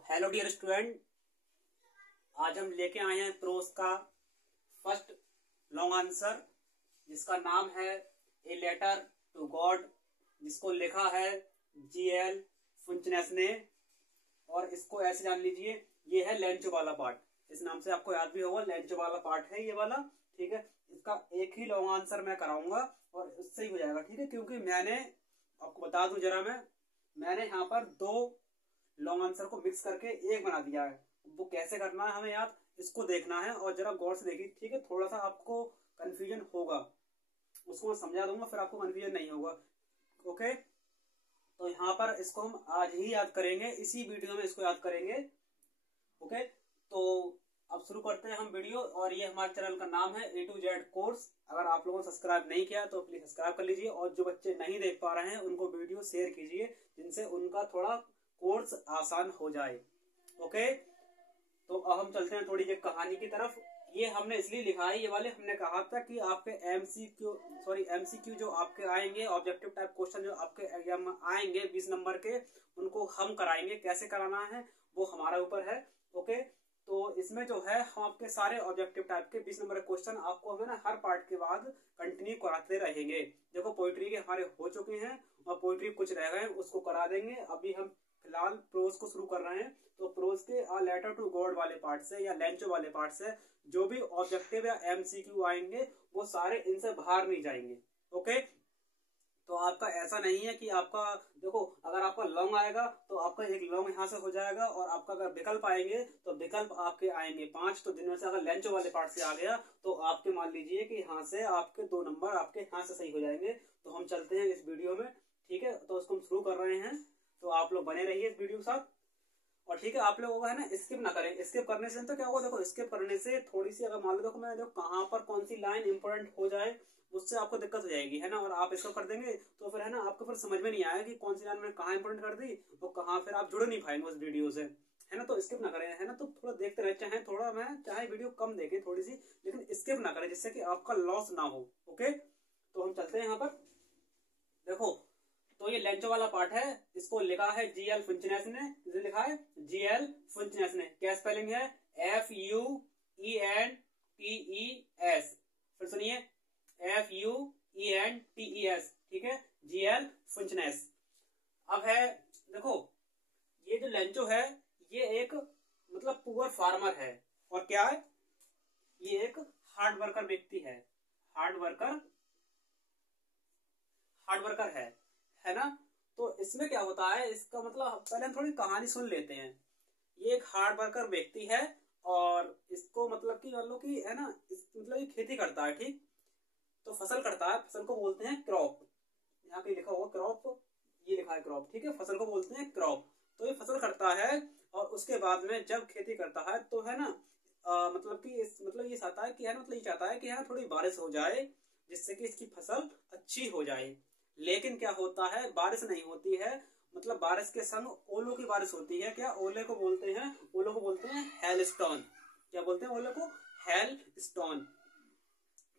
Hello dear student, आज हम लेके आए हैं प्रोज का फर्स्ट लॉन्ग आंसर जिसका नाम है ए लेटर टू गॉड, जिसको लिखा है जीएल फुंचनेस ने। और इसको ऐसे जान लीजिए, ये है लेंचो वाला पार्ट। इस नाम से आपको याद भी होगा, लेंचो वाला पार्ट है ये वाला। ठीक है, इसका एक ही लॉन्ग आंसर मैं कराऊंगा और उससे ही हो जाएगा। ठीक है, क्योंकि मैंने आपको बता दूं जरा, मैंने यहाँ पर दो लॉन्ग आंसर को मिक्स करके एक बना दिया है। वो कैसे करना है हमें याद, इसको देखना है और जरा गौर से देखिए। ठीक है, थोड़ा सा आपको कंफ्यूजन होगा, उसको मैं समझा दूंगा, फिर आपको कंफ्यूजन नहीं होगा। ओके, तो यहाँ पर इसको हम आज ही याद करेंगे, इसी वीडियो में इसको याद करेंगे। ओके, तो अब शुरू करते हैं हम वीडियो। और ये हमारे चैनल का नाम है A to Z कोर्स। अगर आप लोगों ने सब्सक्राइब नहीं किया तो प्लीज सब्सक्राइब कर लीजिए, और जो बच्चे नहीं देख पा रहे हैं उनको वीडियो शेयर कीजिए, जिनसे उनका थोड़ा कोर्स आसान हो जाए। ओके, तो अब हम चलते हैं थोड़ी एक कहानी की तरफ। ये हमने इसलिए लिखा है, ये वाले हमने कहा था कि आपके एमसीक्यू जो आपके आएंगे, ऑब्जेक्टिव टाइप क्वेश्चन जो आपके एग्जाम में आएंगे 20 नंबर के, उनको हम कराएंगे। कैसे कराना है वो हमारा ऊपर है। ओके, तो इसमें जो है हम आपके सारे ऑब्जेक्टिव टाइप के 20 नंबर के क्वेश्चन आपको हमें ना हर पार्ट के बाद कंटिन्यू कराते रहेंगे। देखो पोइट्री के हमारे हो चुके हैं और पोइट्री कुछ रह गए, उसको करा देंगे। अभी हम फिलहाल प्रोज को शुरू कर रहे हैं, तो प्रोज के आ लेटर टू गॉड वाले पार्ट से या लेंचो वाले पार्ट से जो भी ऑब्जेक्टिव या एमसीक्यू आएंगे वो सारे इनसे बाहर नहीं जाएंगे। ओके, तो आपका ऐसा नहीं है कि आपका, देखो अगर आपका लॉन्ग आएगा तो आपका एक लॉन्ग यहाँ से हो जाएगा, और आपका अगर विकल्प आएंगे तो विकल्प आपके आएंगे 5। तो जिनमें से अगर लेंचो वाले पार्ट से आ गया तो आपके मान लीजिए कि यहाँ से आपके 2 नंबर आपके यहाँ से सही हो जाएंगे। तो हम चलते हैं इस वीडियो में। ठीक है, तो उसको हम शुरू कर रहे हैं, तो आप लोग बने रहिए इस वीडियो के साथ। और ठीक है, आप लोगों का है ना स्किप ना करें। स्किप करने से तो क्या होगा, देखो स्किप करने से थोड़ी सी अगर मान लो, देखो मैं देखो कहाँ पर कौन सी लाइन इंपॉर्टेंट हो जाए, उससे आपको दिक्कत हो जाएगी, है ना। और आप इसको कर देंगे तो फिर है ना आपको फिर समझ में नहीं आएगा कि कौन सी लाइन मैंने कहाँ इंपॉर्टेंट कर दी और कहाँ, फिर आप जुड़ नहीं पाएंगे उस वीडियो से, है ना। तो स्किप ना करें, है ना। तो थोड़ा देखते रहे, चाहे वीडियो कम देखें थोड़ी सी, लेकिन स्किप ना करें, जिससे कि आपका लॉस ना हो। ओके, तो हम चलते हैं यहाँ पर। देखो, तो ये लेंचो वाला पार्ट है, इसको लिखा है जीएल फुंचनेस ने। इसे लिखा है जीएल फुंचनेस ने। क्या स्पेलिंग है? FUENTES। फिर सुनिए, FUENTES। ठीक है, जीएल फुंचनेस। अब है, देखो ये जो लेंचो है ये एक मतलब पुअर फार्मर है। और क्या है, ये एक हार्ड वर्कर व्यक्ति है, हार्ड वर्कर है ना। तो इसमें क्या होता है, इसका मतलब पहले हम थोड़ी कहानी सुन लेते हैं। ये एक हार्ड वर्कर व्यक्ति है और इसको मतलब कि मान लो कि है ना, मतलब ये खेती करता है। ठीक, तो फसल करता है, फसल को बोलते हैं क्रॉप। यहाँ पे लिखा होगा क्रॉप, ये लिखा है क्रॉप। ठीक है, फसल को बोलते हैं क्रॉप। तो ये फसल करता है और उसके बाद में जब खेती करता है तो है ना मतलब कि मतलब ये चाहता है कि है ना, मतलब ये चाहता है कि है ना थोड़ी बारिश हो जाए, जिससे कि इसकी फसल अच्छी हो जाए। लेकिन क्या होता है, बारिश नहीं होती है। मतलब बारिश के संग ओलों की बारिश होती है। क्या ओले को बोलते हैं? ओलों को बोलते हैं हेलस्टोन। क्या बोलते हैं ओले को? हेलस्टोन।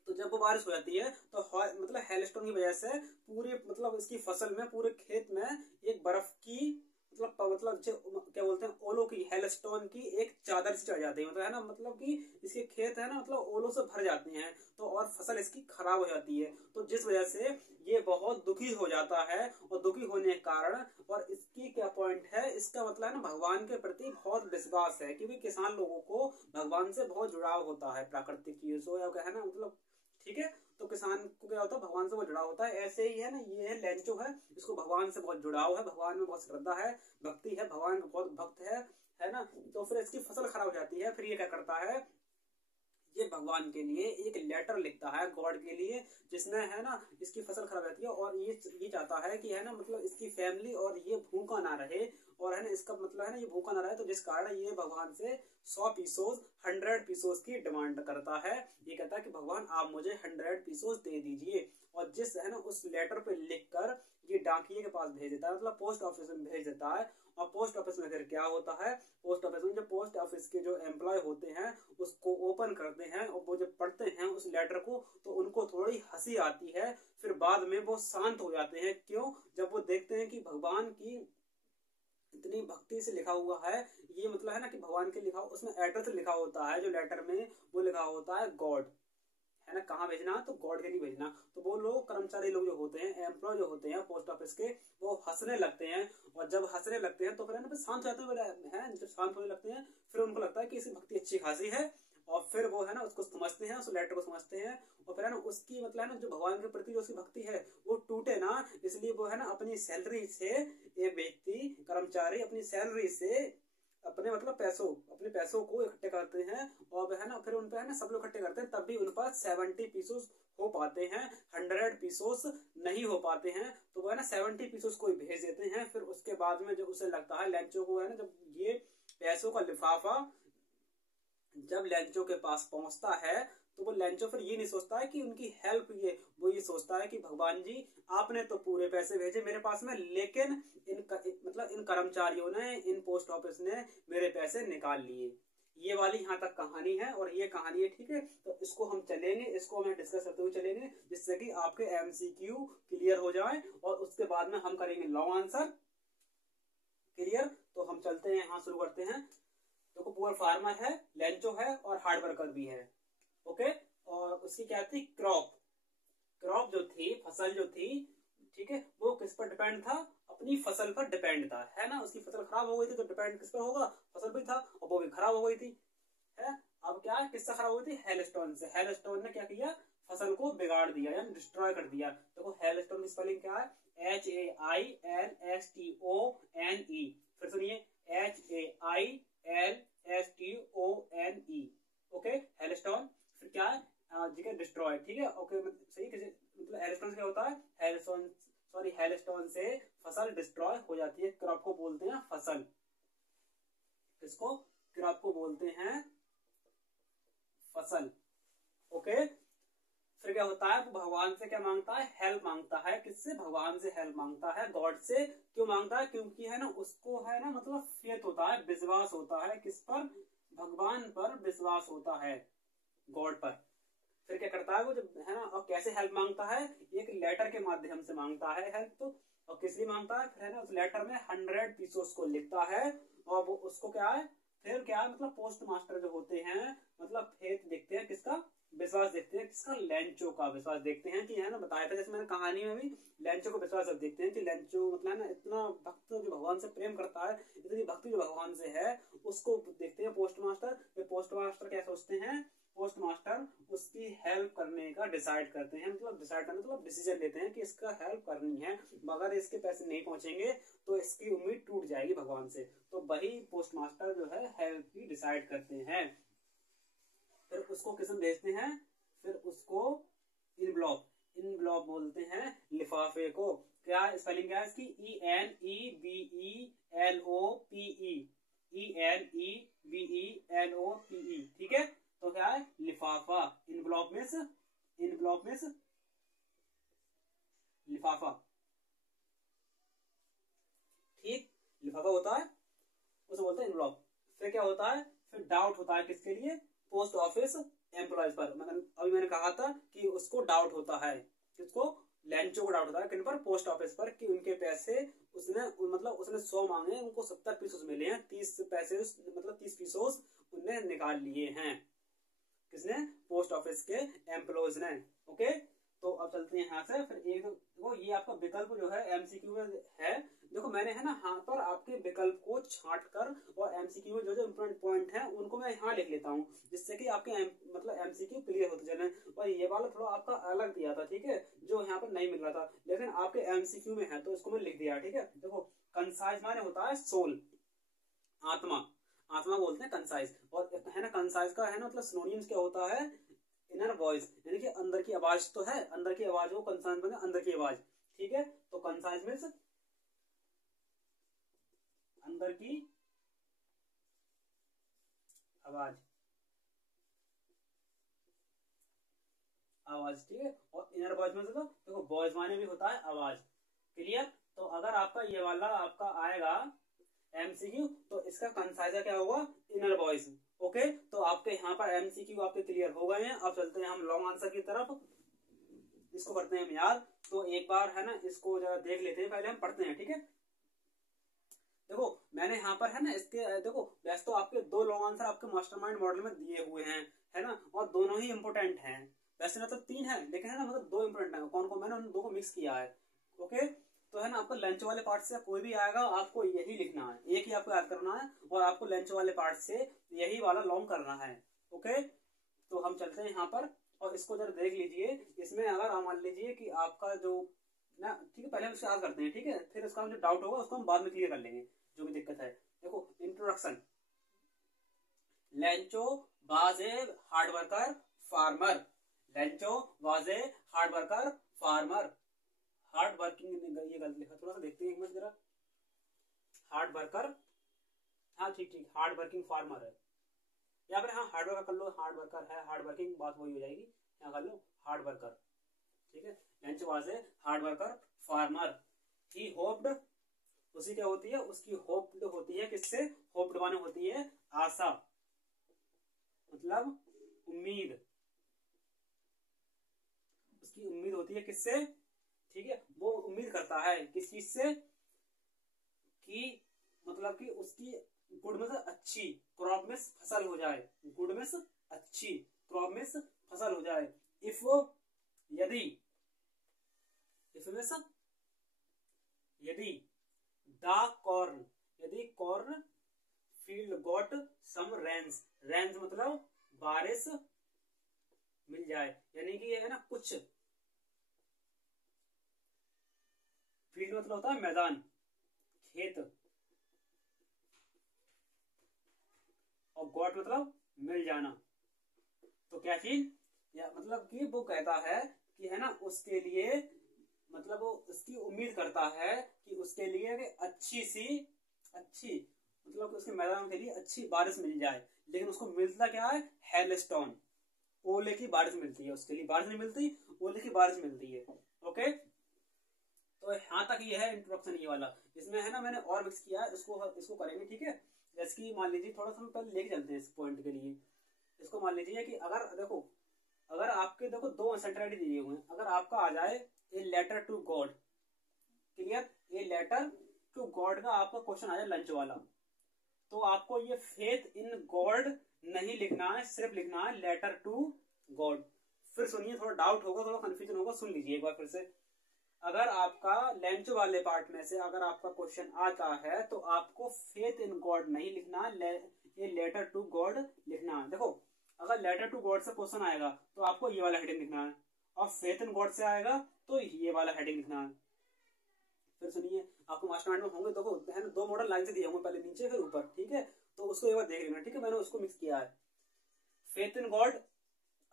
तो जब वो बारिश हो जाती है तो मतलब हेलस्टोन की वजह से पूरे मतलब इसकी फसल में, पूरे खेत में एक बर्फ की मतलब क्या बोलते हैं, ओलों की, हेलस्टोन की एक चादर से चढ़ जाती है। मतलब है ना, मतलब कि इसके खेत है ना मतलब ओलों से भर जाते हैं, तो और फसल इसकी खराब हो जाती है। तो जिस वजह से ये बहुत दुखी हो जाता है, और दुखी होने के कारण, और इसकी क्या पॉइंट है, इसका मतलब है ना भगवान के प्रति बहुत विश्वास है, क्योंकि किसान लोगों को भगवान से बहुत जुड़ाव होता है, प्राकृतिक चीजों या है ना मतलब। ठीक है, तो किसान को क्या होता है, भगवान से बहुत जुड़ाव होता है। ऐसे ही है ना, ये है लेंचो है, इसको भगवान से बहुत जुड़ाव है, भगवान में बहुत श्रद्धा है, भक्ति है, भगवान का बहुत भक्त है ना। तो फिर इसकी फसल खराब हो जाती है। फिर ये क्या करता है, ये भगवान के लिए एक लेटर लिखता है, गॉड के लिए, जिसमें है ना इसकी फसल खराब रहती है, और ये चाहता है कि है ना मतलब इसकी फैमिली और ये भूखा ना रहे, और है ना इसका मतलब है ना ये भूखा ना रहे। तो जिस कारण ये भगवान से 100 पीसोस की डिमांड करता है। ये कहता है कि भगवान आप मुझे 100 पीसोस दे दीजिए। और जिस है ना उस लेटर पे लिखकर ये डाकिये के पास भेज देता है, मतलब पोस्ट ऑफिस में भेज देता है। और पोस्ट ऑफिस में फिर क्या होता है, पोस्ट ऑफिस में जो पोस्ट ऑफिस के जो एम्प्लॉय होते हैं उसको ओपन करते हैं, और वो जब पढ़ते हैं उस लेटर को तो उनको थोड़ी हंसी आती है। फिर बाद में वो शांत हो जाते हैं। क्यों? जब वो देखते हैं कि भगवान की इतनी भक्ति से लिखा हुआ है, ये मतलब है ना कि भगवान के लिखा, उसमें एड्रेस लिखा होता है, जो लेटर में वो लिखा होता है गॉड, है ना, कहाँ भेजना तो गॉड के लिए भेजना। तो वो लोग कर्मचारी लोग जो होते हैं, एम्प्लॉय जो होते हैं पोस्ट ऑफिस के, वो हंसने लगते हैं, और जब हंसने लगते हैं तो फिर है ना शांत हो जाते हैं, जब शांत होने लगते हैं फिर उनको लगता है कि इसकी भक्ति अच्छी खासी है, और फिर वो है ना उसको समझते हैं, उस लेटर को समझते हैं, और फिर है ना उसकी मतलब है ना जो भगवान के प्रति जो उसकी भक्ति है वो टूटे ना, इसलिए वो है ना अपनी सैलरी से, ये व्यक्ति कर्मचारी अपनी सैलरी से अपने मतलब अपने पैसों को इकट्ठे करते हैं, और है ना फिर उन पे है ना सब लोग इकट्ठे करते हैं, तब भी उन पर 70 पीसोस हो पाते हैं, 100 पीसोस नहीं हो पाते हैं। तो वो है ना 70 पीसोस को भेज देते हैं। फिर उसके बाद में जो उसे लगता है लैंचो को, है ना जब ये पैसों का लिफाफा जब लैंचो के पास पहुंचता है, तो वो लैंचो फिर ये नहीं सोचता है कि उनकी हेल्प, वो ये सोचता है कि भगवान जी आपने तो पूरे पैसे भेजे मेरे पास में, लेकिन इन कर्मचारियों ने, इन पोस्ट ऑफिस ने मेरे पैसे निकाल लिए। ये वाली यहाँ तक कहानी है, और ये कहानी है, ठीक है। तो इसको हम चलेंगे, इसको हमें डिस्कस करते हुए चलेंगे, जिससे कि आपके एमसीक्यू क्लियर हो जाए, और उसके बाद में हम करेंगे लॉन्ग आंसर क्लियर। तो हम चलते हैं, यहाँ शुरू करते हैं। देखो पुअर फार्मर है, लैंचो है, और हार्ड वर्कर भी है, ओके। और उसकी क्या थी, क्रॉप जो थी, फसल जो थी, ठीक है, वो किस पर डिपेंड था, अपनी फसल पर डिपेंड था, है ना। उसकी फसल खराब हो गई थी तो डिपेंड किस पर होगा, फसल भी था, और वो भी खराब हो गई थी, है। अब क्या, किससे खराब हो गई थी, हेलस्टोन से। हेलस्टोन ने क्या किया, फसल को बिगाड़ दिया, यानी डिस्ट्रॉय कर दिया। देखो हेलस्टोन की स्पेलिंग क्या है, HAILSTONE। फिर सुनिए, HAILSTONE, ओके, हेलस्टोन। फिर क्या है, डिस्ट्रॉय, ठीक है, ओके, सही। मतलब हेलस्टोन से क्या होता है, हेलस्टोन से फसल डिस्ट्रॉय हो जाती है, क्रॉप को बोलते हैं फसल, इसको क्रॉप को बोलते हैं फसल, ओके। फिर क्या होता है, भगवान से क्या मांगता है, हेल्प मांगता है, किससे, भगवान से हेल्प मांगता है, गॉड से। क्यों मांगता है, क्योंकि है ना उसको है ना मतलब फेथ होता है, विश्वास होता है, किस पर, भगवान पर विश्वास होता है, गॉड पर। फिर क्या करता है वो, जब है ना, और कैसे हेल्प मांगता है, एक लेटर के माध्यम से मांगता है हेल्प। तो और किस लिए मांगता है, फिर है ना उस लेटर में 100 पीसोस को लिखता है, और वो उसको क्या है, फिर क्या है, मतलब पोस्ट मास्टर जो होते हैं, मतलब फेथ देखते हैं, किसका, विश्वास देखते हैं, किसका, लैंचो का विश्वास देखते हैं, कि है ना बताया था जैसे मैंने कहानी में भी, लैंचो का विश्वास अब देखते हैं कि लैंचो मतलब है ना इतना भक्त जो भगवान से प्रेम करता है, इतनी भक्ति जो भगवान से है, उसको देखते हैं पोस्ट मास्टर। पोस्ट मास्टर क्या सोचते हैं, पोस्ट मास्टर उसकी हेल्प करने का डिसाइड करते हैं, मतलब डिसाइड करने मतलब डिसीजन लेते हैं कि इसका हेल्प करनी है, मगर इसके पैसे नहीं पहुंचेंगे तो इसकी उम्मीद टूट जाएगी भगवान से। तो वही पोस्ट मास्टर जो है हेल्प की डिसाइड करते हैं। फिर उसको किस में भेजते हैं, फिर उसको इनवलॉप बोलते हैं, लिफाफे को। क्या स्पेलिंग क्या है इसकी, ENEBELOPE, ठीक है। तो क्या है, लिफाफा, इनवलॉप में लिफाफा, ठीक, लिफाफा होता है, उसे बोलते हैं इनवलॉप। फिर क्या होता है, फिर डाउट होता है किसके लिए, पोस्ट ऑफिस एम्प्लॉयज पर। अभी मैंने कहा था कि उसको डाउट होता है, किसको, लैंचो को डाउट होता है, किन पर, पोस्ट ऑफिस पर, कि उनके पैसे उसने 100 मांगे, उनको 70 पीसोस मिले हैं, 30 पैसे मतलब 30 पीसोस उनने निकाल लिए हैं, किसने, पोस्ट ऑफिस के एम्प्लॉयज ने, ओके। तो अब चलते हैं यहाँ से। फिर एक वो ये आपका विकल्प जो है एमसीक्यू में है, देखो मैंने है ना यहाँ पर आपके विकल्प को छांट कर, और एमसीक्यू में जो जो इम्पोर्टेंट पॉइंट है उनको मैं यहाँ लिख लेता हूँ, जिससे कि आपके मतलब एमसीक्यू क्लियर होते चले। और ये वाला थोड़ा आपका अलग दिया था, ठीक है, जो यहाँ पर नहीं मिल रहा था, लेकिन आपके एमसीक्यू में है तो इसको मैं लिख दिया, ठीक है। देखो कंसाइज माने होता है सोल, आत्मा बोलते हैं कंसाइज, और है ना कंसाइज का है ना मतलब सिनोनिम्स क्या होता है, इनर वॉइस, यानी कि अंदर की आवाज तो है, अंदर की आवाज हो, कंसाइज बने अंदर की आवाज, ठीक है। तो कंसाइज मीन्स अंदर की आवाज, ठीक है। और इनर वॉइस में तो देखो वॉइस माने भी होता है आवाज, क्लियर। तो अगर आपका ये वाला आपका आएगा एमसीक्यू, तो इसका कंसाइजर क्या होगा, इनर वॉइस, ओके। तो आपके यहाँ पर एमसीक्यू आपके क्लियर हो गए हैं। अब चलते हैं हम लॉन्ग आंसर की तरफ, इसको करते हैं हम याद। तो एक बार है ना इसको जरा देख लेते हैं, पहले हम पढ़ते हैं, ठीक है। देखो मैंने मैंने यहाँ पर है ना इसके देखो वैसे तो आपके दो लॉन्ग आंसर आपके मास्टरमाइंड मॉडल में दिए हुए हैं, है ना, और दोनों ही इंपोर्टेंट हैं। वैसे ना तो 3 है लेकिन है ना मतलब 2 इंपोर्टेंट है, कौन कौन, मैंने उन दो को मिक्स किया है। ओके, तो है ना आपको लंच वाले पार्ट से कोई भी आएगा आपको यही लिखना है, एक ही आपको याद करना है, और आपको लंच वाले पार्ट से यही वाला लॉन्ग करना है। ओके, तो हम चलते हैं यहाँ पर और इसको जरा देख लीजिए। इसमें अगर हम मान लीजिए कि आपका जो ना, ठीक है, पहले हम इसको याद करते हैं, ठीक है, फिर उसका जो डाउट होगा उसको हम बाद में क्लियर कर लेंगे जो भी दिक्कत है। देखो introduction, Lencho was a hard worker farmer, Lencho was a hard worker farmer, hard working, ये गलत लिखा, थोड़ा सा देखते हैं एक मिनट जरा, हार्ड वर्कर, हाँ ठीक ठीक, हार्ड वर्किंग फार्मर है यहाँ पर, हाँ हार्ड वर्कर कर लो, हार्ड वर्कर है, हार्ड वर्किंग बात वही हो जाएगी, यहाँ कर लो हार्ड वर्कर, ठीक है। Lens was a hard worker farmer, he hoped, उसी क्या होती है, उसकी होप्ड होती है, किससे, होप्ड माने होती है आशा, मतलब उम्मीद, उसकी उम्मीद होती है किससे, ठीक है, वो उम्मीद करता है किस चीज से, कि मतलब कि उसकी गुड में से अच्छी क्रॉप में फसल हो जाए, गुड में से अच्छी क्रॉप में फसल हो जाए, इफ यदि, इसमें सब यदि द कॉर्न, यदि corn field got some rains, rains मतलब बारिश मिल जाए, यानी कि ये है ना कुछ, फील्ड मतलब होता है मैदान, खेत, और गॉट मतलब मिल जाना, तो क्या चीज, या मतलब कि वो कहता है कि है ना उसके लिए, मतलब वो उसकी उम्मीद करता है कि उसके लिए अच्छी सी, अच्छी मतलब उसके मैदान के लिए अच्छी बारिश मिल जाए, लेकिन उसको मिलता क्या है, हेलस्टोन, ओले की बारिश मिलती है, उसके लिए बारिश नहीं मिलती, ओले की बारिश मिलती है। ओके, तो यहाँ तक ये है इंट्रोडक्शन ये वाला, इसमें है ना मैंने और मिक्स किया है, इसको करेंगे, ठीक है। जैसे कि मान लीजिए थोड़ा सा हम पहले लेके चलते हैं इस पॉइंट के लिए, इसको मान लीजिए कि अगर देखो, अगर आपके देखो 2 सेंटेंस दिए हुए हैं, अगर आपका आ जाए a letter to God, clear, a letter to God का आपका क्वेश्चन आ जाए लंच वाला, तो आपको ये फेथ इन गॉड नहीं लिखना है, सिर्फ लिखना है लेटर टू गॉड। फिर सुनिए, थोड़ा डाउट होगा, थोड़ा कंफ्यूजन होगा, सुन लीजिए एक बार फिर से। अगर आपका लंच वाले पार्ट में से अगर आपका क्वेश्चन आता है तो आपको फेथ इन गॉड नहीं लिखना है, ये लेटर टू गॉड लिखना है। देखो अगर लेटर टू गॉड से क्वेश्चन आएगा तो आपको ये वाला हेडिंग लिखना है, और फेथ इन गॉड से आएगा तो ये वाला हेडिंग लिखना है। फिर सुनिए, आपको मास्टरमाइंड में होंगे देखो है ना 2 मॉडल लाइन से दिए होंगे, पहले नीचे फिर ऊपर, ठीक है, तो उसको एक बार देख लेना, ठीक है, मैंने उसको मिक्स किया है। फेथ इन गॉड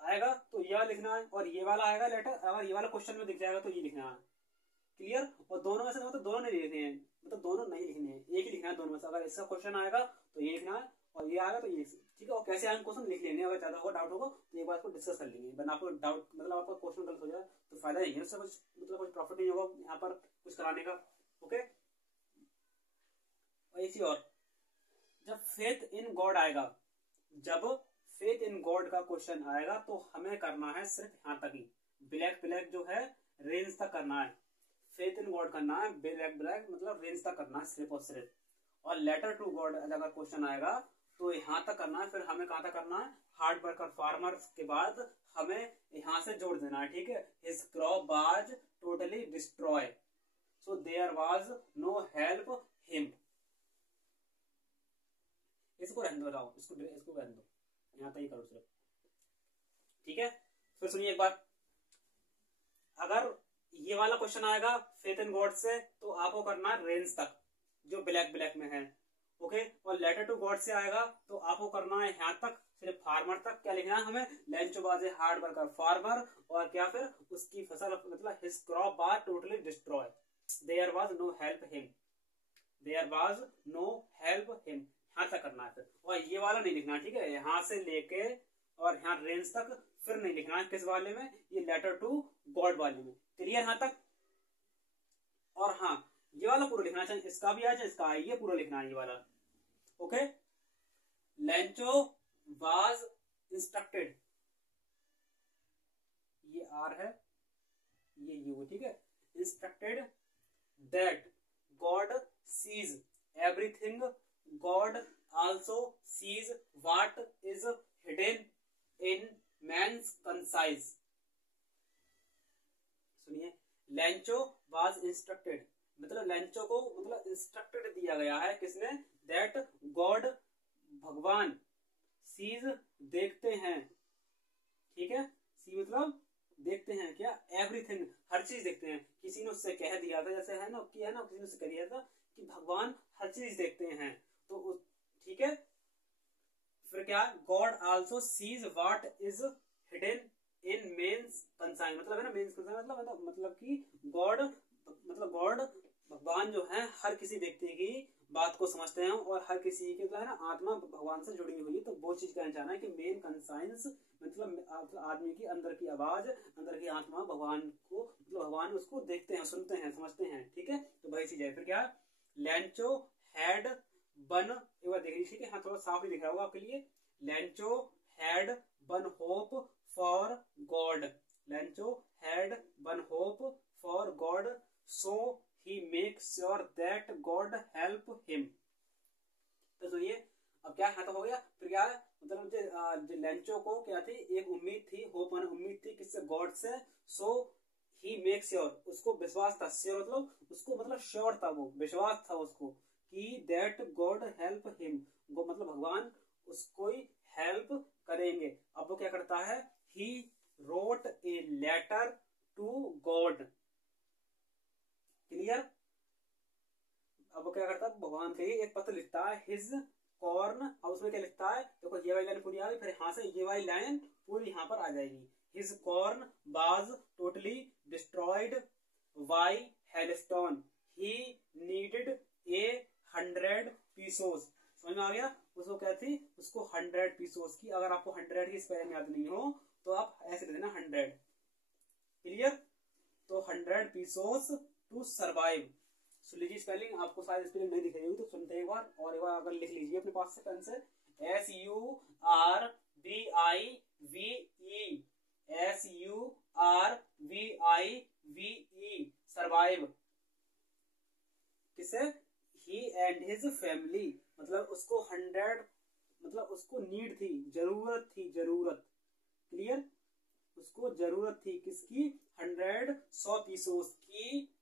आएगा तो ये वाला लिखना है, और ये वाला आएगा लेटर, अगर ये वाला क्वेश्चन में दिख जाएगा तो ये लिखना है, क्लियर। और दोनों में से मतलब दोनों नहीं लिखने हैं, मतलब दोनों नहीं लिखने हैं, एक ही लिखना है दोनों में से, अगर इसका क्वेश्चन आएगा तो ये लिखना है, और ये आएगा तो ये, ठीक है। और कैसे आएंगे क्वेश्चन लिख लेने, अगर ज्यादा होगा डाउट होगा तो एक बार इसको डिस्कस कर लेंगे, वरना आपको डाउट मतलब आपका क्वेश्चन गलत हो जाए तो फायदा नहीं है, उससे कुछ मतलब कुछ प्रॉफिट नहीं होगा यहाँ पर कुछ कराने का। ओके, और एक चीज और, जब फेथ इन गॉड आएगा, जब फेथ इन गॉड का क्वेश्चन आएगा तो हमें करना है सिर्फ यहाँ तक ही, ब्लैक ब्लैक जो है रेंज तक करना है, फेथ इन गॉड करना है, ब्लैक ब्लैक मतलब रेंज तक करना है सिर्फ और सिर्फ। और लेटर टू गॉड अगर क्वेश्चन आएगा तो यहाँ तक करना है, फिर हमें कहाँ तक करना है, हार्ड वर्कर फार्मर के बाद हमें यहाँ से जोड़ देना है, ठीक है, his crop was totally destroy so there was no help him. इसको रहने दो, राव इसको रहने दो, यहाँ तक ही करो सिर्फ, ठीक है। फिर सुनिए एक बार, अगर ये वाला क्वेश्चन आएगा फेथ इन गॉड से तो आपको करना है रेंज तक जो ब्लैक ब्लैक में है, ओके। और लेटर टू गॉड से आएगा तो आपको करना है यहाँ तक, सिर्फ फार्मर तक, क्या लिखना है हमें, Lencho was a hard worker farmer, और क्या फिर उसकी फसल मतलब his crop was totally destroy, there was no help him, there was no help him, यहाँ तक करना है फिर। और ये वाला नहीं लिखना, ठीक है, यहाँ से लेके और यहाँ रेंज तक फिर नहीं लिखना है, किस वाले में, ये लेटर टू गॉड वाले में, क्लियर यहाँ तक। और हाँ ये वाला पूरा लिखना चाहिए, इसका भी आ जाए इसका आए, ये पूरा लिखना है ये वाला, ओके। लेंचो वाज इंस्ट्रक्टेड, ये आर है, ये यू, ठीक है, instructed that God sees everything. God also sees what is hidden in man's conscience. सुनिए, लैंचो was instructed, मतलब लैंचो को मतलब इंस्ट्रक्टेड दिया गया है किसने, दैट गॉड भगवान, सीज देखते हैं, ठीक है, सी मतलब देखते हैं क्या, एवरीथिंग हर चीज देखते हैं। किसी ने उससे कह दिया था, जैसे है ना कि है ना, किसी ने उससे कह दिया था कि भगवान हर चीज देखते हैं, तो ठीक है। फिर क्या, God also sees what is hidden in men's conscience, मतलब है ना मेंस कंसाइन मतलब कि गॉड मतलब गॉड भगवान जो है हर किसी व्यक्ति की बात को समझते हैं और हर किसी की जो है ना आत्मा भगवान से जुड़ी हुई है। तो वो चीज कहना चाहना है कि मेन कंसाइंस मतलब आदमी की अंदर की आवाज, अंदर की आत्मा भगवान को मतलब भगवान उसको देखते हैं, सुनते हैं, समझते हैं, ठीक है। तो वही चीज है। फिर क्या, लैंचो हैड बन, एक बार देख लीजिए, ठीक है, हाँ थोड़ा साफ ही दिख रहा होगा आपके लिए। लैंचो had one hope for God, लैंचो had one hope for God, so he makes sure that God help him। तो सुनिए, अब क्या खत्म हो गया। फिर क्या है, मतलब लैंचो को क्या थी, एक उम्मीद थी, होप माने उम्मीद थी किससे, गॉड से। सो ही मेक श्योर, उसको विश्वास था, श्योर मतलब उसको मतलब श्योर था, वो विश्वास था उसको कि दैट गॉड हेल्प हिम, वो मतलब भगवान उसको हेल्प करेंगे। अब वो क्या करता है, he wrote a letter to God, clear. अब वो क्या करता है, भगवान के लिए एक पत्र लिखता है, हिज कॉर्न, अब उसमें क्या लिखता है, देखो ये वाली लाइन पूरी आ गई, फिर यहाँ से ये वाली लाइन पूरी यहाँ पर आ जाएगी। His corn was totally destroyed by hailstone, he needed A 100 pesos, समझ में आ गया। उसको क्या थी, उसको 100 पीसोस की, अगर आपको 100 की स्पेलिंग याद नहीं हो तो आप ऐसे देना 100, क्लियर। तो 100 पीसोस टू सर्वाइव। सुन लीजिए स्पेलिंग, आपको शायद स्पेलिंग नहीं दिख रही होगी तो सुनते एक बार, और एक बार अगर लिख लीजिए अपने पास से पेन से, SURVIVE, SURVIVE, सर्वाइव। किसे, ही एंड हिज फैमिली, मतलब उसको 100 मतलब उसको नीड थी, जरूरत थी, जरूरत, क्लियर। उसको जरूरत थी किसकी, 100 पीसोस की,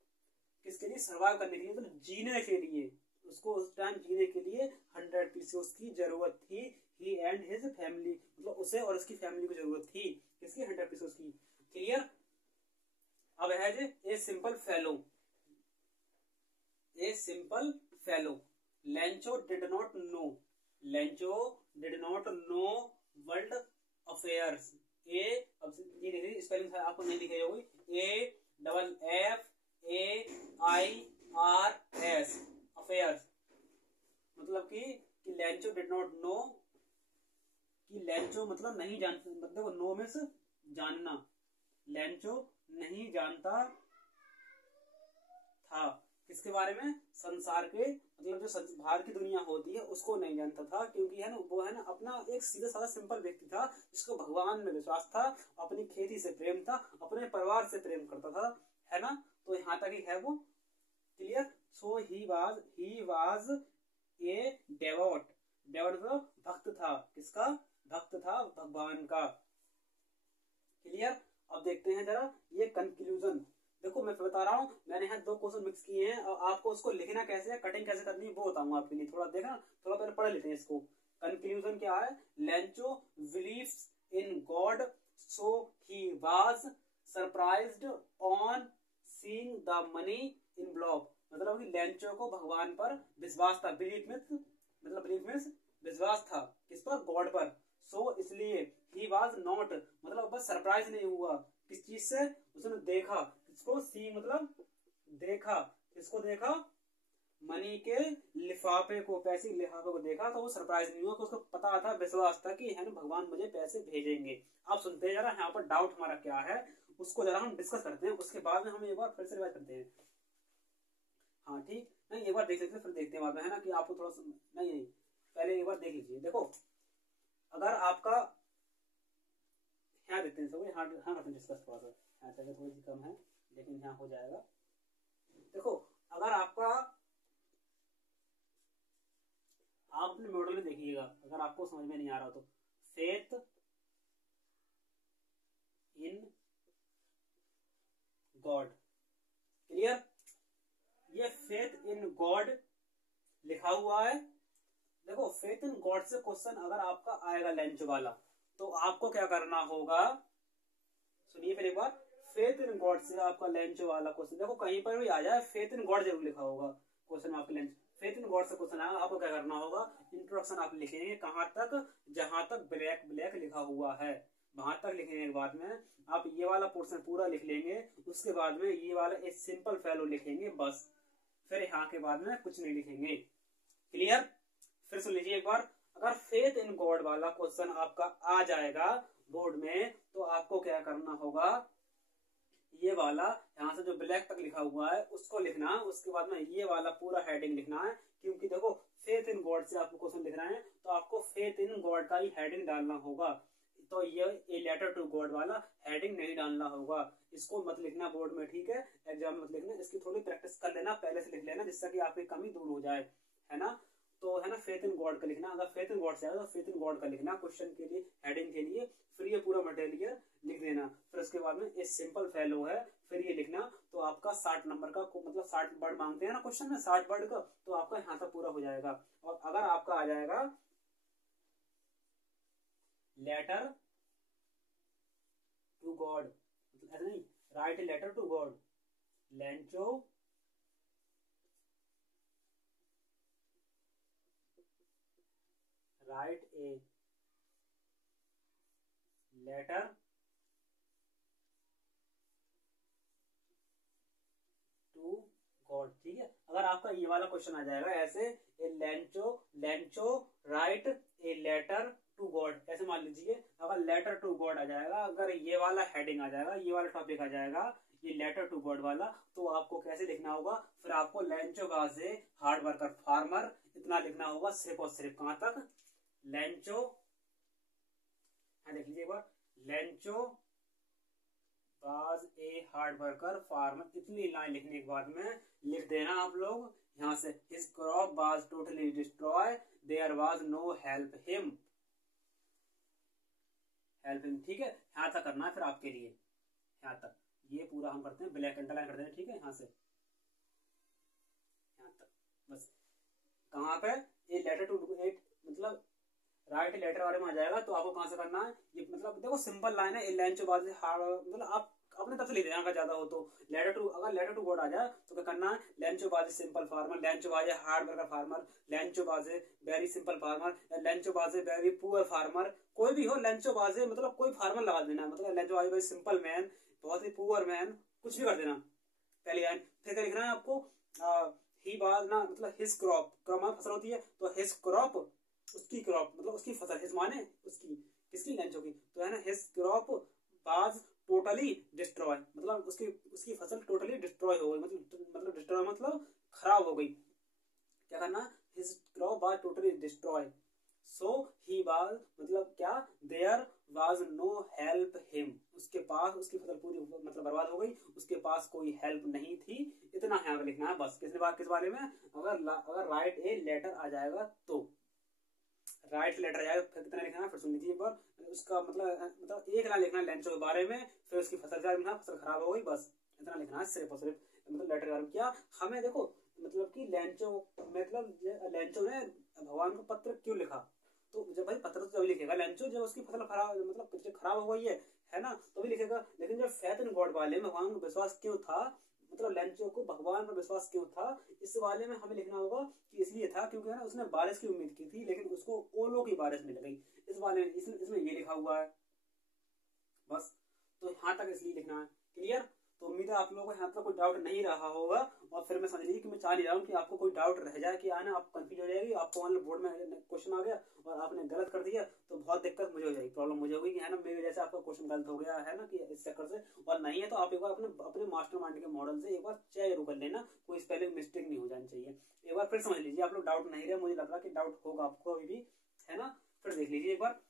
किसके लिए, सर्वाइव करने के लिए, मतलब जीने के लिए, उसको उस टाइम जीने के लिए 100 पीसोस की जरूरत थी। ही एंड हिज फैमिली, मतलब उसे और उसकी फैमिली को जरूरत थी किसकी, 100 पीसोस की, क्लियर। अब है जी a simple fellow, a simple fellow. Lencho did not know, Lencho did not know world affairs, a, अब ये स्पेलिंग आपको नहीं दिखाई होगी, AFFAIRS, अफेयर्स, मतलब कि लैंचो डिड नॉट नो, कि लैंचो मतलब नहीं जानता, मतलब नो में से जानना, लैंचो नहीं जानता था किसके बारे में, संसार के, मतलब जो बाहर की दुनिया होती है उसको नहीं जानता था, क्योंकि है ना वो है ना अपना एक सीधा साधा सिंपल व्यक्ति था जिसको भगवान में विश्वास था, अपनी खेती से प्रेम था, अपने परिवार से प्रेम करता था, है ना। तो यहाँ तक ही है वो, clear. So he was a devout, devout मतलब भक्त था, किसका, भक्त था भगवान का, क्लियर। अब देखते हैं जरा ये कंक्लूजन। देखो मैं बता रहा हूँ, मैंने यहाँ 2 क्वेश्चन मिक्स किए हैं और आपको उसको लिखना कैसे है, कटिंग कैसे करनी है वो बताऊंगा आपके लिए, थोड़ा देखना, थोड़ा पहले पढ़ लेते हैं इसको। कंक्लूजन क्या है, लैंचो believes in God, so he was surprised on seeing the money in block, मतलब कि लैंचो को भगवान पर विश्वास था, बिलीफ मीन्स विश्वास था, किस पर, गॉड पर। सो इसलिए ही वाज नॉट, मतलब बस सरप्राइज नहीं हुआ, किस चीज से, उसने देखा, किसको, सी मतलब देखा, किसको देखा, मनी के लिफाफे को, पैसे के लिफाफे को देखा, तो वो सरप्राइज नहीं हुआ, उसको पता था, विश्वास था कि है ना भगवान मुझे पैसे भेजेंगे। आप सुनते हैं जरा, यहाँ पर डाउट हमारा क्या है उसको जरा हम डिस्कस करते हैं, उसके बाद में हम एक बार फिर से रिवाइज करते हैं। हाँ ठीक, नहीं एक बार देख लेते हैं फिर देखते हैं बाद में, है ना, कि आपको थोड़ा नहीं पहले एक बार देख लीजिए। देखो अगर आपका, यहाँ देखते हैं सब, हाँ करते हैं डिस्कस थोड़ा सा, यहाँ जगह थोड़ी सी कम है लेकिन यहाँ हो जाएगा। देखो अगर आपका आप अपने मॉडल में देखिएगा अगर आपको समझ में नहीं आ रहा तो। Faith in God, clear. ये फेथ इन गॉड लिखा हुआ है। देखो फेथ इन गॉड से क्वेश्चन अगर आपका आएगा लंच वाला तो आपको क्या करना होगा, सुनिए फिर एक बार। फेथ इन गॉड से आपका लंच वाला क्वेश्चन, देखो कहीं पर भी आ जाए फेथ इन गॉड जरूर लिखा होगा क्वेश्चन में आपके लंच। फेथ इन गॉड से क्वेश्चन आएगा, आपको क्या करना होगा, इंट्रोडक्शन आप लिखेंगे कहां तक, जहां तक ब्लैक ब्लैक लिखा हुआ है वहां तक लिखने के बाद में आप ये वाला पोर्शन पूरा लिख लेंगे। उसके बाद में ये वाला एक सिंपल फैलो लिखेंगे बस, फिर यहाँ के बाद में कुछ नहीं लिखेंगे, क्लियर। फिर सुन लीजिए एक बार, अगर फेथ इन गॉड वाला क्वेश्चन आपका आ जाएगा बोर्ड में तो आपको क्या करना होगा, ये वाला यहाँ से जो ब्लैक तक लिखा हुआ है उसको लिखना, उसके बाद में ये वाला पूरा हेडिंग लिखना है। क्योंकि देखो फेथ इन गॉड से आपको क्वेश्चन लिख रहे हैं तो आपको फेथ इन गॉड का ही हेडिंग डालना होगा। तो ये ए लेटर टू गॉड वाला हेडिंग नहीं डालना होगा, इसको मत लिखना बोर्ड में, ठीक है, एग्जाम में मत लिखना। इसकी थोड़ी प्रैक्टिस कर लेना, पहले से लिख लेना जिससे कि आपकी कमी दूर हो जाए, है ना। तो है ना फेथ इन गॉड का लिखना, अगर फेथ इन गॉड से आएगा तो फेथ इन गॉड का लिखना क्वेश्चन के लिए, हेडिंग के लिए। फिर ये पूरा मटेरियल लिख देना। फिर उसके बाद में एक सिंपल फैलो है, फिर ये लिखना। तो आपका 60 नंबर का मतलब 60 वर्ड मांगते हैं ना क्वेश्चन में, 60 वर्ड का, तो आपका यहाँ तक पूरा हो जाएगा। और अगर आपका आ जाएगा लेटर टू गॉड, ऐसा नहीं, write a letter to God, Lencho write a letter to God, ठीक है। अगर आपका ये वाला क्वेश्चन आ जाएगा ऐसे, a Lencho write a letter to God, ऐसे मान लीजिए। अगर लेटर टू गॉड आ जाएगा, अगर ये वाला हेडिंग आ जाएगा, ये वाला टॉपिक आ जाएगा, ये लेटर टू गॉड वाला, तो आपको कैसे लिखना होगा, फिर आपको लेंचो गाजे हार्ड वर्कर फार्मर इतना लिखना होगा, सिर्फ और सिर्फ कहां तक, लेंचो, देख लीजिए एक बार, Lencho was a hard worker farmer, इतनी लाइन लिखने के बाद में लिख देना आप लोग यहाँ से, his crop was totally destroy, there was no help him, ठीक है। यहाँ तक करना है फिर आपके लिए, यहाँ तक ये पूरा हम करते हैं, ब्लैक अंडरलाइन कर देंगे, ठीक है, यहाँ से यहाँ तक बस। कहाँ पे ये लेटर टू एट मतलब राइट लेटर वाले में आ जाएगा, तो आपको कहां से करना है, ये मतलब देखो सिंपल लाइन है, लाइन के बाद मतलब आप अपने तरफ से लिख देना अगर ज्यादा हो तो। लेटर टू, अगर लेटर टू गॉड आ जाए तो क्या करना है, लेंचो बाजे सिंपल फार्मर, लेंचो बाजे हार्ड वर्कर फार्मर, लेंचो बाजे वेरी सिंपल फार्मर, लेंचो बाजे वेरी पुअर फार्मर, कोई भी हो लेंचो बाजे मतलब कोई फार्मर लगा देना, मतलब लेंचो बाजे सिंपल मैन, बहुत ही पुअर मैन, कुछ भी कर देना पहली लाइन। फिर क्या लिखना है आपको, ही वाज ना मतलब हिज क्रॉप, क्रॉप फसल होती है तो हिज क्रॉप, उसकी क्रॉप मतलब उसकी फसल, हिज माने उसकी, किसकी, लेंचो की, तो है ना, his crop was totally destroy, मतलब उसकी फसल टोटली डिस्ट्रॉय हो गई, मतलब डिस्ट्रॉय मतलब खराब हो गई। क्या करना, his crop was totally destroy, so he was मतलब क्या, there was no help him, उसके पास उसकी फसल पूरी मतलब बर्बाद हो गई, उसके पास कोई हेल्प नहीं थी, इतना यहाँ पे लिखना है बस। किस बारे में, अगर राइट ए लेटर आ जाएगा तो, राइट लेटर आ जाएगा फिर कितना लिखना है, फिर सुन लीजिए एक बार, उसका मतलब एक लाइन लिखना है लेंचो के बारे में, फिर उसकी फसल का लिखना, फसल खराब हो गई, बस इतना लिखना है सिर्फ और सिर्फ, मतलब लेटर के बारे में। क्या हमें देखो मतलब कि लेंचो मतलब लेंचो ने भगवान को पत्र क्यों लिखा, तो जब भाई पत्र तो जब लिखेगा लेंचो, जब उसकी फसल खराब मतलब खराब हो गई है ना, तो भी लिखेगा। लेकिन जब फेथ इन गॉड वाले में भगवान को विश्वास क्यों था, मतलब लेंचो को भगवान पर विश्वास क्यों था, इस वाले में हमें लिखना होगा कि इसलिए था क्योंकि है ना उसने बारिश की उम्मीद की थी लेकिन उसको ओलों की बारिश मिल गई, इस वाले इसमें ये लिखा हुआ है बस। तो यहाँ तक इसलिए लिखना है, क्लियर। तो उम्मीद है आप लोगों को यहाँ तक कोई डाउट नहीं रहा होगा, और फिर मैं समझ लीजिए कि मैं चाह नहीं रहा हूँ कि आपको कोई डाउट रह जाए कि आना आप कंफ्यूज हो जाएगी, आपको मान लो बोर्ड में क्वेश्चन आ गया और आपने गलत कर दिया तो बहुत दिक्कत मुझे हो जाएगी, प्रॉब्लम मुझे होगी कि है ना मेरी वजह से आपका क्वेश्चन गलत हो गया है ना, कि इस चक्कर से। और नहीं है तो आप एक बार अपने मास्टर माइंड के मॉडल से एक बार चेक जरूर कर लेना, कोई स्पेलिंग मिस्टेक नहीं हो जानी चाहिए। एक बार फिर समझ लीजिए, आप लोग डाउट नहीं रहे, मुझे लग रहा कि डाउट होगा आपको अभी भी, है ना। फिर देख लीजिए एक बार,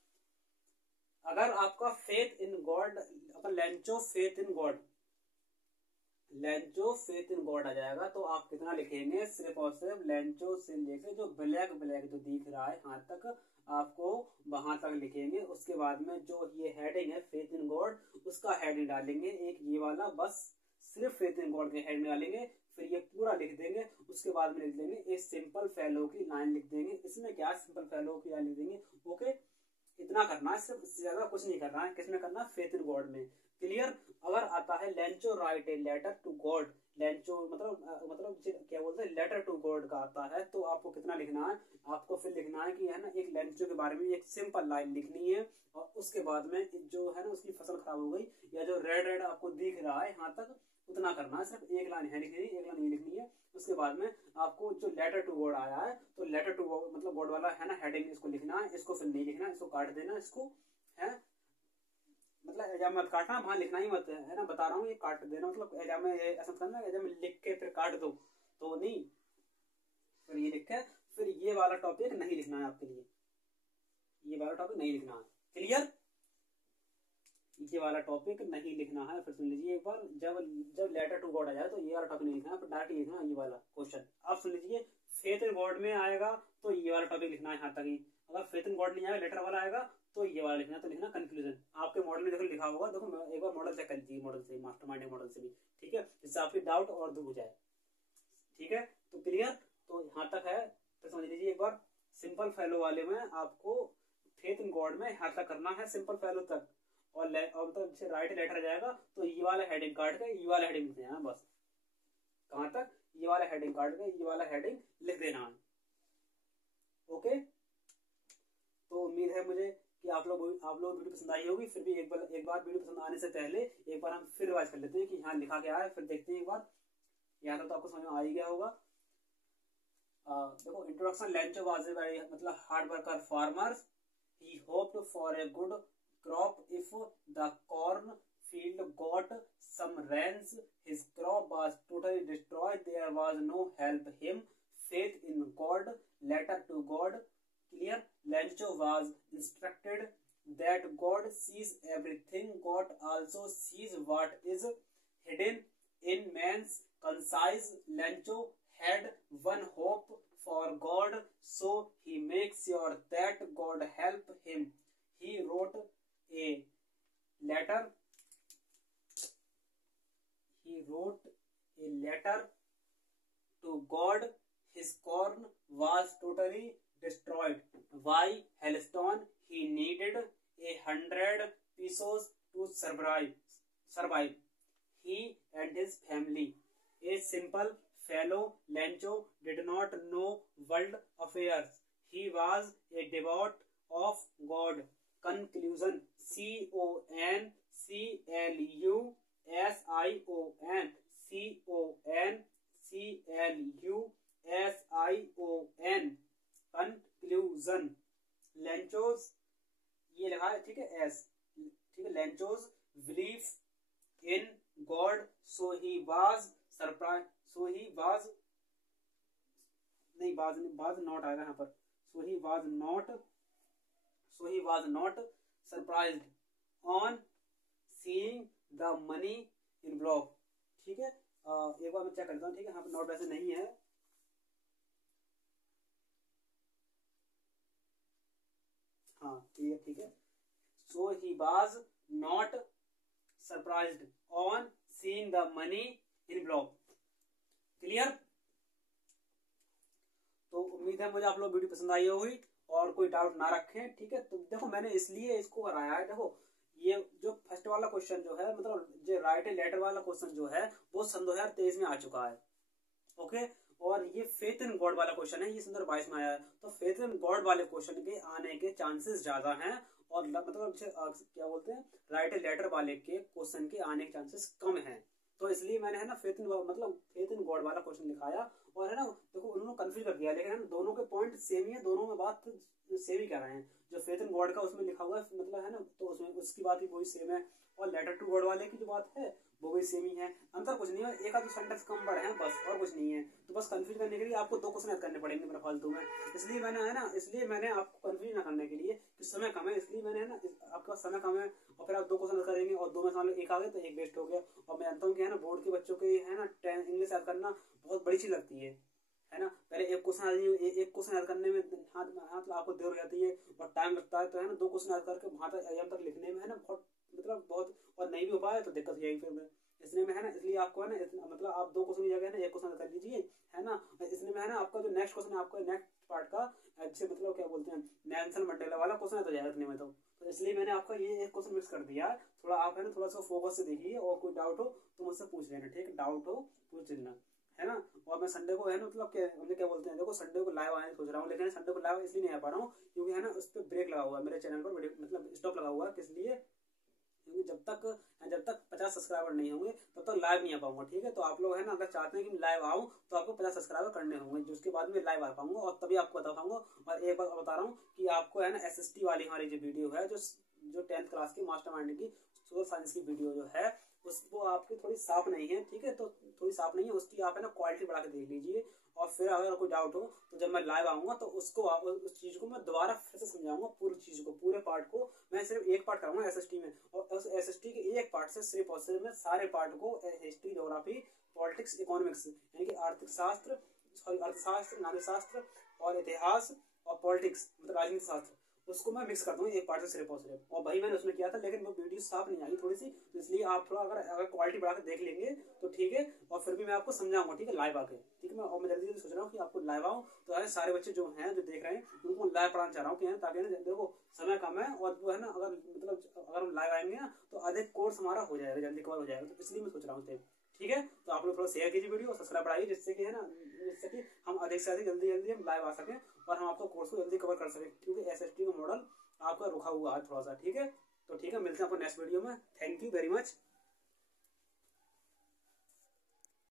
अगर आपका faith in God, Lencho faith in God, Lencho faith in God आ जाएगा। तो आप कितना लिखेंगे, सिर्फ और सिर्फ लेंचो से लेके जो ब्लैक ब्लैक जो दिख रहा है यहाँ तक आपको वहां तक लिखेंगे। उसके बाद में जो ये हेडिंग है फेथ इन गॉड, उसका हेडिंग डालेंगे एक ये वाला, बस सिर्फ फेथ इन गॉड के हेडिंग डालेंगे, फिर ये पूरा लिख देंगे। उसके बाद में लिख देंगे एक सिंपल फेलो की लाइन लिख देंगे। इसमें क्या सिंपल फेलो की लाइन लिख देंगे, ओके। इतना करना है, सिर्फ इससे ज्यादा कुछ नहीं करना है। किसमें करना है, फेथ इन गॉड में। क्लियर। अगर आता है Lencho write a letter to God, Lencho मतलब क्या बोलते हैं, लेटर टू गॉड का आता है, तो आपको कितना लिखना है, आपको फिर लिखना है कि है ना एक लेंचो के बारे में एक सिंपल लाइन लिखनी है। और उसके बाद में जो है ना उसकी फसल खराब हो गई या जो रेड रेड आपको दिख रहा है यहाँ तक, उतना करना है। सिर्फ एक लाइन है लिखनी, एक लाइन ये लिखनी है। उसके बाद में आपको जो लेटर टू गॉड आया है, तो लेटर टू गॉड मतलब गॉड वाला है ना हेडिंग, इसको लिखना है। इसको फिर नहीं लिखना, इसको काट देना, इसको है मतलब एग्जाम मत काटना, वहां लिखना ही मत है ना, बता रहा हूँ, ये काट देना मतलब एग्जाम में ऐसा करना, एग्जाम में लिख के फिर काट दो तो नहीं, फिर ये लिख के फिर ये वाला टॉपिक नहीं लिखना है आपके लिए, ये वाला टॉपिक नहीं लिखना है। क्लियर। ये वाला टॉपिक नहीं लिखना है। फिर सुन लीजिए एक बार, जब लेटर टू गॉड आ जाए तो ये वाला टॉपिक नहीं लिखना है, फिर डायरेक्ट लिखना ये वाला क्वेश्चन। आप सुन लीजिए, फेथ इन गॉड में आएगा तो ये वाला टॉपिक लिखना है यहाँ तक ही। अगर फेथ इन गॉड नहीं आएगा, लेटर वाला आएगा तो ये वाला लिखना, तो लिखना कंक्लूजन। आपके मॉडल में देखो लिखा होगा, देखो एक बार मॉडल चेक कर लीजिए, मॉडल से, मास्टरमाइंड मॉडल से भी, ठीक है, जिससे आपकी डाउट और दूर हो जाए। ठीक है, तो क्लियर। तो यहाँ तक है, तो समझ लीजिए एक बार। सिंपल फेलो वाले में आपको फेथ इन गॉड में यहाँ तक करना है, सिंपल फेलो तक। और मतलब जैसे राइट लेटर जाएगा तो ये वाला हेडिंग काट के ये वाला हेडिंग लिख देना, बस। कहां तक, ये वाला हेडिंग काट के ये वाला हेडिंग लिख देना है। ओके। तो उम्मीद है मुझे कि आप लोग वीडियो पसंद आई होगी। फिर भी एक बार वीडियो पसंद आने से पहले एक बार हम फिर रिवाइज कर लेते हैं कि यहाँ लिखा क्या है, फिर देखते हैं एक बार। यहाँ तक तो आपको समझ में आ ही गया होगा। देखो, इंट्रोडक्शन, लेंचो वाज वेरी मतलब hard worker farmers, he hoped for a good crop if the corn field got some rains. His crop was totally destroyed. There was no help him. Faith in God. Letter to God. Clear. Lencho was instructed that God sees everything. God also sees what is hidden in man's conscience. Lencho had one hope for God, so he makes sure that God help him. He wrote a letter. He wrote a letter to God. His corn was totally destroyed by hailstone. He needed 100 pesos to survive. He and his family. A simple fellow, Lencho did not know world affairs. He was a devout of God. Conclusion. CONCLUSION. CONCLUSION. Conclusion. Lencho's ये लिखा है, ठीक है, yes, ठीक है। Lencho's believe in God, so he was surprise, so he was नहीं, was not आएगा यहाँ पर, so he was not surprised on seeing the money in block. ठीक है, एक बार मैं चेक करता हूँ, ठीक है, यहाँ पर नोट वैसे नहीं है। हाँ, ठीक है। So he was not surprised on seeing the money in block. Clear. तो उम्मीद है मुझे आप लोग वीडियो पसंद आई होगी और कोई डाउट ना रखें। ठीक है, तो देखो मैंने इसलिए इसको कराया है। देखो, ये जो फर्स्ट वाला क्वेश्चन जो है, मतलब जो राइट लेटर वाला क्वेश्चन जो है, वो सन 2023 में आ चुका है। ओके, और ये फेथ इन गॉड वाला क्वेश्चन है, ये सन 2022 में आया है। तो फेथ इन गॉड वाले क्वेश्चन के आने के चांसेस ज्यादा हैं, और मतलब क्या बोलते हैं, राइट लेटर वाले के क्वेश्चन के आने के चांसेस कम हैं। तो इसलिए मैंने है ना फेथ इन गॉड वाला क्वेश्चन लिखाया। और है ना, देखो उन्होंने कंफ्यूज कर दिया, लेकिन है ना दोनों के पॉइंट सेम ही है, दोनों में बात सेम ही कर रहे हैं। जो फेथ इन गॉड का उसमें लिखा हुआ है, मतलब है ना, तो उसमें उसकी बात ही वही सेम है। और लेटर टू गॉड वाले की जो बात है वो भी सेम ही है, अंतर कुछ नहीं है, एक आध सेंटेंस कम बढ़े हैं बस, और कुछ नहीं है। तो बस कंफ्यूज करने के लिए आपको 2 क्वेश्चन याद करने पड़ेंगे मेरा फालतू में, इसलिए मैंने है ना, इसलिए मैंने आपको कंफ्यूज ना करने के लिए कि समय कम है, इसलिए मैंने है ना, आपके पास समय कम है और फिर आप 2 क्वेश्चन करेंगे और 2 में मान लो एक आ गए तो एक वेस्ट हो गया। और मैं जानता हूँ कि है ना बोर्ड के बच्चों के है ना इंग्लिश याद करना बहुत बड़ी चीज लगती है ना। पहले एक क्वेश्चन याद करने में हाथ आपको देर हो जाती है और टाइम लगता है, तो है ना 2 क्वेश्चन याद करके वहां तक एग्जाम तक लिखने में है ना बहुत बहुत, और नहीं भी हो पाए तो दिक्कत हो जाएगी फिर में। इसलिए में है ना, इसलिए आपको है ना मतलब आप 2 क्वेश्चन की जगह है ना 1 क्वेश्चन कर लीजिए, है ना। इसलिए में है ना आपका जो नेक्स्ट क्वेश्चन है, आपका नेक्स्ट पार्ट का अच्छे मतलब क्या बोलते हैं नेल्सन मंडेला वाला क्वेश्चन है तो जाएगा इतने में। तो इसलिए मैंने आपका ये एक क्वेश्चन मिस कर दिया। थोड़ा आप है ना थोड़ा सा फोकस से देखिए, और कोई डाउट हो तो मुझसे पूछ लेना, ठीक, डाउट हो पूछ लेना, है ना। और मैं संडे को है ना मतलब क्या बोलते हैं, देखो संडे को लाइव आने सोच रहा हूँ, लेकिन संडे को लाइव इसलिए नहीं आ पा रहा हूँ क्योंकि है ना उस पर ब्रेक लगा हुआ है मेरे चैनल पर, मतलब स्टॉप लगा हुआ है। किस लिए? क्योंकि जब तक 50 सब्सक्राइबर नहीं होंगे तब तक लाइव नहीं आ पाऊंगा, ठीक है। तो आप लोग है ना अगर चाहते हैं कि लाइव आऊँ तो आपको 50 सब्सक्राइबर करने होंगे, जिसके बाद में लाइव आ पाऊंगा और तभी आपको बता पाऊंगा। और एक बार बता रहा हूँ कि आपको है ना SST वाली हमारी जो वीडियो है, जो 10th क्लास की मास्टरमाइंड की सोशल साइंस की वीडियो जो है वो आपकी थोड़ी साफ नहीं है, ठीक है। तो थोड़ी साफ नहीं है, उसकी आप है ना क्वालिटी बढ़ा के देख लीजिए। और फिर अगर कोई डाउट हो तो जब मैं लाइव आऊंगा तो उसको उस चीज को मैं दोबारा फिर से समझाऊंगा, पूरी चीज को, पूरे पार्ट को। मैं सिर्फ एक पार्ट कराऊंगा SST में, और उस SST के एक पार्ट से सिर्फ और सिर्फ मैं सारे पार्ट को हिस्ट्री, ज्योग्राफी, पॉलिटिक्स, इकोनॉमिक्स यानी कि आर्थिक शास्त्र, अर्थशास्त्र, नागरिक शास्त्र और इतिहास और पॉलिटिक्स मतलब राजनीति शास्त्र, उसको मैं मिक्स कर दूँ एक पार्ट से सिर्फ और सिर्फ। और वही मैंने उसमें किया था, लेकिन वो वीडियो साफ नहीं आई थोड़ी सी, तो इसलिए आप थोड़ा अगर क्वालिटी बढ़ा के देख लेंगे तो ठीक है। और फिर भी मैं आपको समझाऊंगा, ठीक है, लाइव आके, ठीक है। और मैं जल्दी सोच रहा हूँ कि आपको लाइव आऊँ तो है सारे बच्चे जो हैं जो देख रहे हैं उनको लाइव पढ़ाना चाह रहा हूँ, ताकि देखो समय कम है और वो है ना अगर हम लाइव आएंगे ना तो अधिक कोर्स हमारा हो जाएगा, जल्दी कवर हो जाएगा। तो इसलिए मैं सोच रहा हूँ, ठीक है। तो आप लोग थोड़ा शेयर कीजिए वीडियो और सब्सक्राइब बढ़ाइए, जिससे कि है ना, जिससे कि हम अधिक से अधिक जल्दी हम लाइव आ सकें और हम आपको कोर्स को जल्दी कवर कर सकें, क्योंकि SST का मॉडल आपका रुका हुआ है थोड़ा सा, ठीक है। तो ठीक है, मिलते हैं आपको नेक्स्ट वीडियो में। Thank you very much.